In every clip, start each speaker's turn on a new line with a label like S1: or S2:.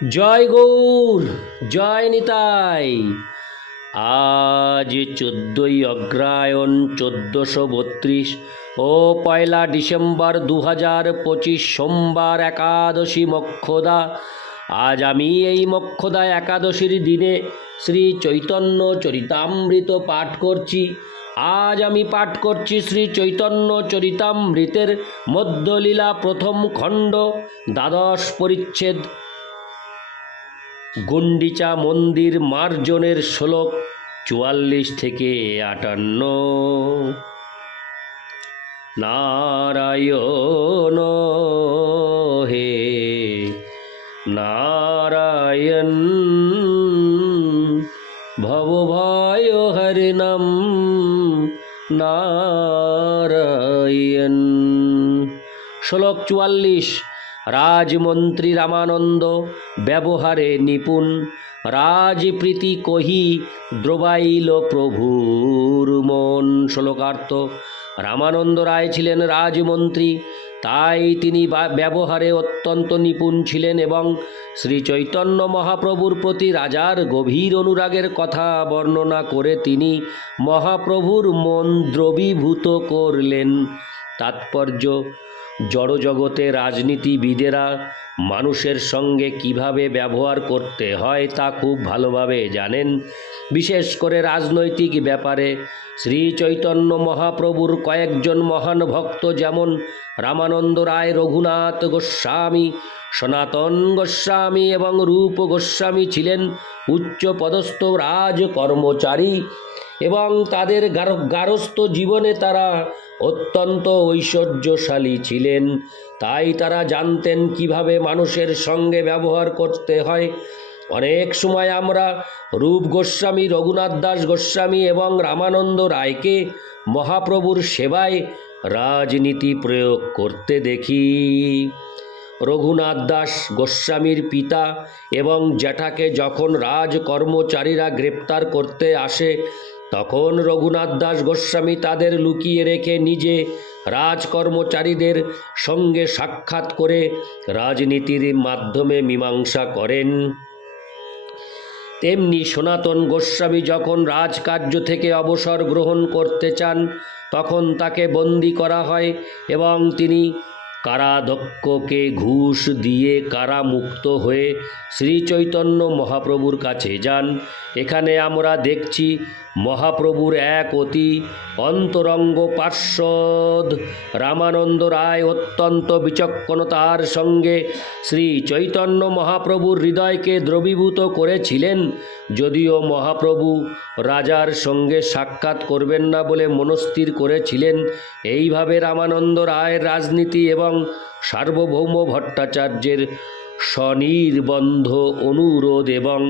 S1: জয় গৌর, জয় নিতাই। আজ চোদ্দোই অগ্রায়ণ চোদ্দোশো বত্রিশ ও পয়লা ডিসেম্বর দু হাজার পঁচিশ সোমবার একাদশী মক্ষদা। আজ আমি এই মক্ষদা একাদশীর দিনে শ্রী চৈতন্য চরিতামৃত পাঠ করছি। আজ আমি পাঠ করছি শ্রী চৈতন্য চরিতামৃতের মধ্যলীলা প্রথম খণ্ড, দ্বাদশ পরিচ্ছেদ। গুন্ডিচা মন্দির মার্জনের শ্লোক চুয়াল্লিশ থেকে আটান্ন। নারায়ণ হে, নারায়ণ, ভবভয় হরিণম নারায়ণ। শ্লোক চুয়াল্লিশ। রাজমন্ত্রী রামানন্দ, ব্যবহারে নিপুণ। রাজপ্রীতি কহি, দ্রবাইল প্রভুর মন। শ্লোকার্থ। রামানন্দ রায় ছিলেন রাজমন্ত্রী, তাই তিনি ব্যবহারে অত্যন্ত নিপুণ ছিলেন এবং শ্রী চৈতন্য মহাপ্রভুর প্রতি রাজার গভীর অনুরাগের কথা বর্ণনা করে তিনি মহাপ্রভুর মন দ্রবীভূত করলেন। তাৎপর্য জড়জগতে রাজনীতিবিদেরা মানুষের সঙ্গে কীভাবে ব্যবহার করতে হয় তা খুব ভালোভাবে জানেন। বিশেষ করে রাজনৈতিক ব্যাপারে শ্রী চৈতন্য মহাপ্রভুর কয়েকজন মহান ভক্ত যেমন রামানন্দ রায়, রঘুনাথ গোস্বামী, সনাতন গোস্বামী এবং রূপ গোস্বামী ছিলেন উচ্চ পদস্থ রাজ কর্মচারী এবং তাদের গার- গারস্থ জীবনে তারা অত্যন্ত ঐশ্বর্যশালী ছিলেন। তাই তারা জানতেন কীভাবে মানুষের সঙ্গে ব্যবহার করতে হয়। অনেক সময় আমরা রূপ গোস্বামী, রঘুনাথ দাস গোস্বামী এবং রামানন্দ রায়কে মহাপ্রভুর সেবায় রাজনীতি প্রয়োগ করতে দেখি। রঘুনাথ দাস গোস্বামীর পিতা এবং জ্যাঠাকে যখন রাজকর্মচারীরা গ্রেপ্তার করতে আসে তখন রঘুনাথ দাস গোস্বামী তাদের লুকিয়ে রেখে নিজে রাজকর্মচারীদের সঙ্গে সাক্ষাৎ করে রাজনীতির মাধ্যমে মীমাংসা করেন। তেমনি সনাতন গোস্বামী যখন রাজকার্য থেকে অবসর গ্রহণ করতে চান, তখন তাকে বন্দি করা হয় এবং তিনি কারাধ্যক্ষকে ঘুষ দিয়ে কারামুক্ত হয়ে শ্রী চৈতন্য মহাপ্রভুর কাছে যান। এখানে আমরা দেখছি মহাপ্রভুর এক অতি অন্তরঙ্গ পার্শ্বদ রামানন্দ রায় অত্যন্ত বিচক্ষণতার সঙ্গে শ্রী চৈতন্য মহাপ্রভুর হৃদয়কে দ্রবীভূত করেছিলেন। যদিও মহাপ্রভু রাজার সঙ্গে সাক্ষাৎ করবেন না বলে মনস্থির করেছিলেন। এইভাবে রামানন্দ রায়ের রাজনীতি এবং সার্বভৌম ভট্টাচার্যের স্বনির্বন্ধ অনুরোধ এবং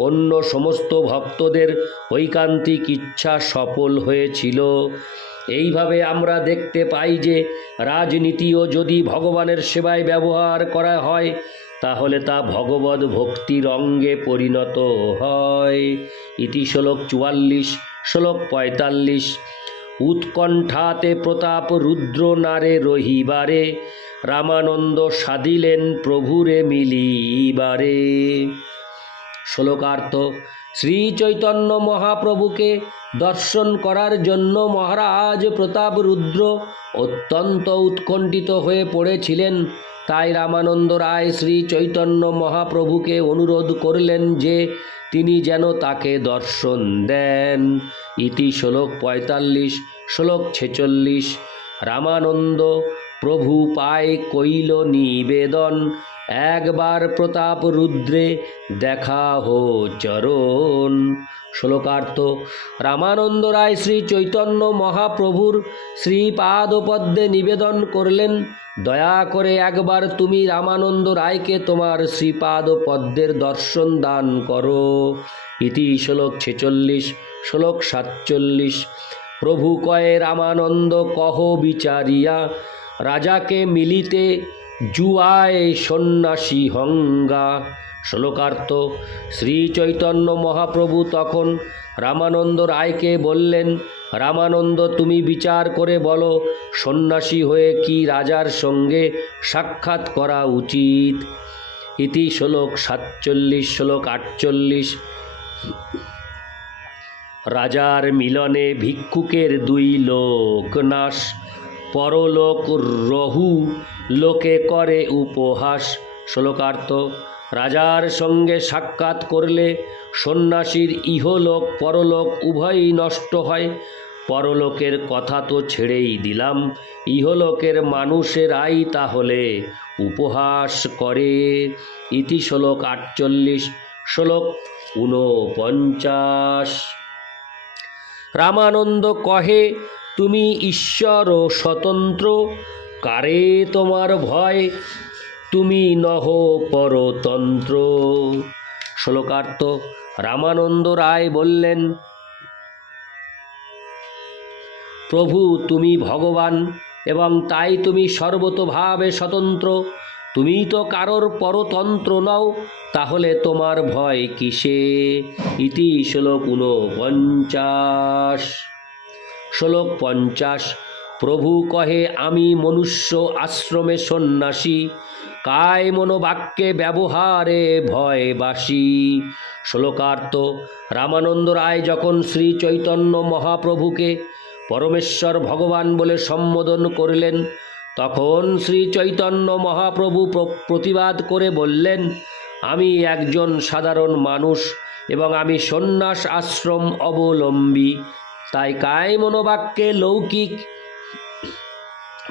S1: অন্য সমস্ত ভক্তদের ঐকান্তিক ইচ্ছা সফল হয়েছিল এইভাবে আমরা দেখতে পাই যে রাজনীতিও যদি ভগবানের সেবায় ব্যবহার করা হয় তাহলে তা ভগবত ভক্তির অঙ্গে পরিণত হয় ইতি শ্লোক চুয়াল্লিশ শ্লোক পঁয়তাল্লিশ উৎকণ্ঠাতে প্রতাপ রুদ্র নারে রহিবারে, রামানন্দ সাধিলেন প্রভুরে মিলিবারে। শ্লোকার্থ শ্রী চৈতন্য মহাপ্রভুকে দর্শন করার জন্য মহারাজ প্রতাপ রুদ্র অত্যন্ত উৎকণ্ঠিত হয়ে পড়েছিলেন। তাই রামানন্দ রায় শ্রী চৈতন্য মহাপ্রভুকে অনুরোধ করলেন যে তিনি যেন তাকে দর্শন দেন। ইতি শ্লোক পঁয়তাল্লিশ, শ্লোক ছেচল্লিশ। রামানন্দ, প্রভু পায় কইল নিবেদন, একবার প্রতাপ রুদ্রে দেখা হো চরণ। শ্লোকার্থ, রামানন্দ রায় শ্রী চৈতন্য মহাপ্রভুর শ্রীপাদপদ্মে নিবেদন করলেন, দয়া করে একবার তুমি রামানন্দ রায়কে তোমার শ্রীপাদ পদ্মের দর্শন দান করো। ইতি শ্লোক ছেচল্লিশ, শ্লোক সাতচল্লিশ, প্রভু কয়ে রামানন্দ, কহ বিচারিয়া, রাজাকে মিলিতে জুয়ায় সন্ন্যাসী হঙ্গা শ্লোকার্থ শ্রী চৈতন্য মহাপ্রভু তখন রামানন্দ রায়কে বললেন, রামানন্দ, তুমি বিচার করে বলো, সন্ন্যাসী হয়ে কি রাজার সঙ্গে সাক্ষাৎ করা উচিত? ইতি শ্লোক সাতচল্লিশ, শ্লোক আটচল্লিশ। রাজার মিলনে ভিক্ষুকের দুই লোক নাশ, পরলোক রহু, লোকে করে উপহাস। শ্লোকার্থ রাজার সঙ্গে সাক্ষাৎ করলে সন্ন্যাসীর ইহলোক পরলোক উভয়ই নষ্ট হয়। পরলোকের কথা তো ছেড়েই দিলাম, ইহলোকের মানুষের মানুষেরাই তাহলে উপহাস করে। ইতি শ্লোক আটচল্লিশ, শ্লোক ঊনপঞ্চাশ। রামানন্দ কহে, তুমি ঈশ্বর ও স্বতন্ত্র, কারে তোমার ভয়? তুমি নহ পরতন্ত্র। শ্লোকার্থ রামানন্দ রায় বললেন, প্রভু, তুমি ভগবান এবং তাই তুমি সর্বতোভাবে স্বতন্ত্র। তুমি তো কারোর পরতন্ত্র নও, তাহলে তোমার ভয় কিসে? ইতি শ্লোক ঊনপঞ্চাশ। শ্লোক পঞ্চাশ প্রভু কহে, আমি মনুষ্য আশ্রমে সন্ন্যাসী। কায় মনোবাক্যে ব্যবহারে ভয় বাসি। শ্লোকার্থ, রামানন্দ রায় যখন শ্রী চৈতন্য মহাপ্রভুকে পরমেশ্বর ভগবান বলে সম্বোধন করলেন, তখন শ্রী চৈতন্য মহাপ্রভু প্র- প্রতিবাদ করে বললেন, আমি একজন সাধারণ মানুষ এবং আমি সন্ন্যাস আশ্রম অবলম্বী। তাই কায় মনোবাক্যে লৌকিক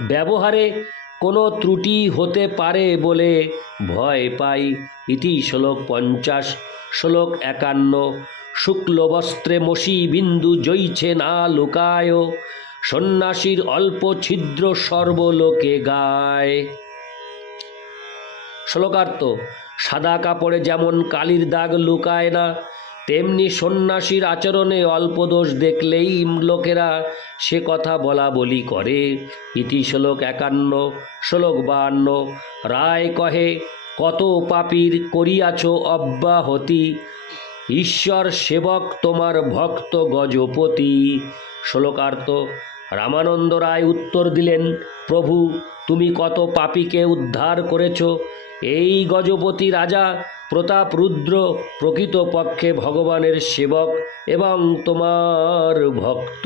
S1: ব্যবহারে কোনো ত্রুটি হতে পারে বলে ভয় পাই। ইতি শ্লোক পঞ্চাশ, শ্লোক একান্ন শুক্ল বস্ত্রে মসি বিন্দু জইছে না লুকায়, সন্ন্যাসীর অল্প ছিদ্র সর্বলোকে গায়। শ্লোকার্থ, সাদা কাপড়ে যেমন কালির দাগ লুকায় না তেমনি সন্ন্যাসীর আচরণে অল্প দোষ দেখলেই লোকেরা সে কথা বলা বলি করে। ইতি শ্লোক একান্ন, শ্লোক বাহান্ন, রায় কহে, কত পাপীর করিয়াছ অব্যাহতি? ঈশ্বর সেবক তোমার ভক্ত গজপতি। শ্লোকার্থ, রামানন্দ রায় উত্তর দিলেন, প্রভু, তুমি কত পাপীকে উদ্ধার করেছ? এই গজপতি রাজা প্রতাপ রুদ্র প্রকৃতপক্ষে ভগবানের সেবক এবং তোমার ভক্ত।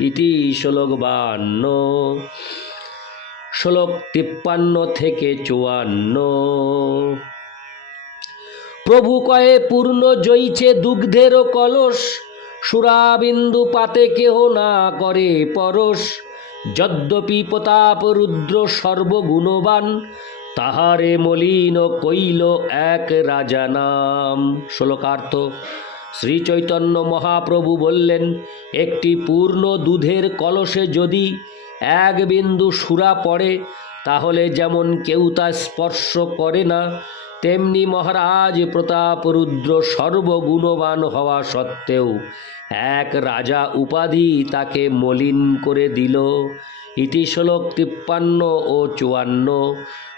S1: ইতি শ্লোক বান্ন শ্লোক তিপ্পান্ন থেকে চুয়ান্ন। প্রভু কয়ে, পূর্ণ জইছে দুগ্ধেরও কলস, সুরাবিন্দু পাতে কেহ না করে পরশ। যদ্যপি প্রতাপ রুদ্র সর্বগুণবান তাহারে মলিন কইল এক রাজা নাম। শ্লোকার্থ, শ্রীচৈতন্য মহাপ্রভু বললেন, একটি পূর্ণ দুধের কলসে যদি এক বিন্দু সুরা পড়ে, তাহলে যেমন কেউ তা স্পর্শ করে না তেমনি মহারাজ প্রতাপ রুদ্র সর্বগুণবান হওয়া সত্ত্বেও এক রাজা উপাধি তাকে মলিন করে দিল। ইতি শ্লোক তিপ্পান্ন ও চুয়ান্ন,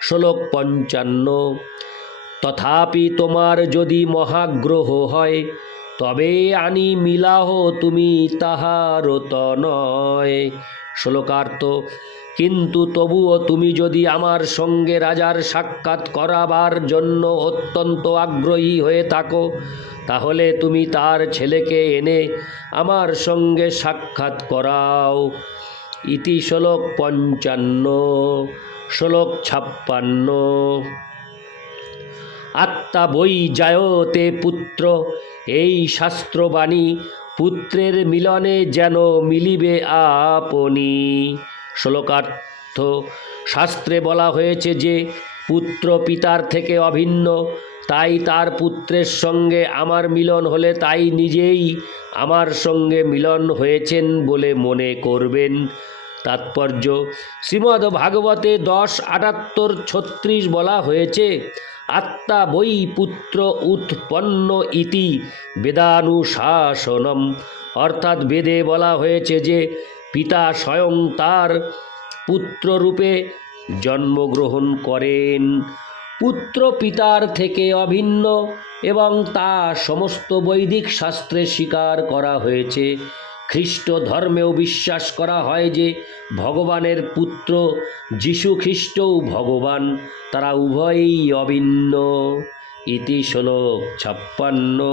S1: শ্লোক পঞ্চান্ন। তথাপি তোমার যদি মহাগ্রহ হয়, তবে আনি মিলাহ তুমি তাহার তো নয়। শ্লোকার্থ কিন্তু তবুও তুমি যদি আমার সঙ্গে রাজার সাক্ষাৎ করাবার জন্য অত্যন্ত আগ্রহী হয়ে থাকো, তাহলে তুমি তার ছেলেকে এনে আমার সঙ্গে সাক্ষাৎ করাও। ইতি শ্লোক পঞ্চান্ন, শ্লোক ছাপ্পান্ন। আত্মা বই জায়তে পুত্র, এই শাস্ত্রবাণী পুত্রের মিলনে যেন মিলিবে আপনি। শ্লোকার্থ শাস্ত্রে বলা হয়েছে যে, পুত্র পিতার থেকে অভিন্ন, তাই তার পুত্রের সঙ্গে আমার মিলন হলে তাই নিজেই আমার সঙ্গে মিলন হয়েছেন বলে মনে করবেন। তাৎপর্য, শ্রীমদ্ ভাগবতে দশ, আটাত্তর, ছত্রিশ বলা হয়েছে, আত্মা বই পুত্র উৎপন্ন ইতি বেদানুশাসনম। অর্থাৎ বেদে বলা হয়েছে যে পিতা স্বয়ং তার পুত্ররূপে জন্মগ্রহণ করেন। পুত্র পিতার থেকে অভিন্ন এবং তা সমস্ত বৈদিক শাস্ত্রে স্বীকার করা হয়েছে। খ্রিস্ট ধর্মেও বিশ্বাস করা হয় যে ভগবানের পুত্র যীশু খ্রিস্টও ভগবান, তারা উভয়ই অভিন্ন। ইতি শ্লোক ছাপ্পান্ন।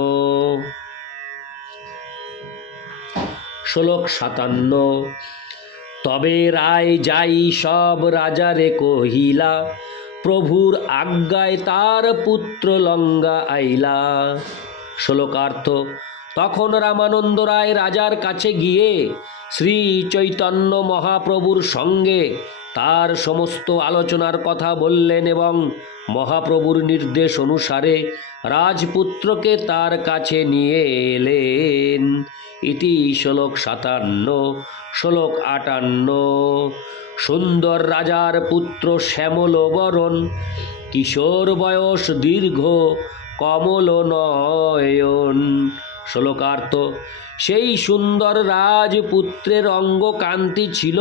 S1: শ্লোক সাতান্ন। তবে রায় যাই সব রাজারে কহিলা, প্রভুর আজ্ঞায় তার পুত্র লঙ্গা আইলা। শ্লোকার্থ, তখন রামানন্দ রায় রাজার কাছে গিয়ে শ্রী চৈতন্য মহাপ্রভুর সঙ্গে তার সমস্ত আলোচনার কথা বললেন এবং মহাপ্রভুর নির্দেশ অনুসারে রাজপুত্রকে তার কাছে নিয়ে এলেন। ইতি শ্লোক সাতান্ন, শ্লোক আটান্ন। সুন্দর রাজার পুত্র শ্যামল বরণ, কিশোর বয়স দীর্ঘ, কমল নয়ন। শ্লোকার্থ, সেই সুন্দর রাজপুত্রের অঙ্গ কান্তি ছিল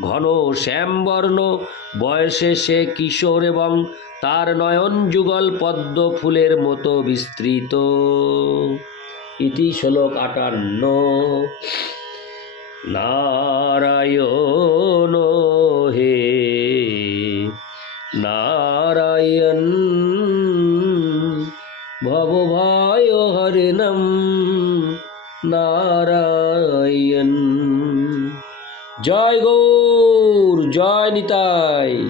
S1: ঘন শ্যামবর্ণ, বয়সে সে কিশোর এবং তার নয়ন যুগল পদ্ম ফুলের মতো বিস্তৃত। ইতি শ্লোক আটান্ন। নারায়ণ হে নারায়ণ ভবভয় হরিণম নারায়ণ। জয় গৌর জয় নিতাই।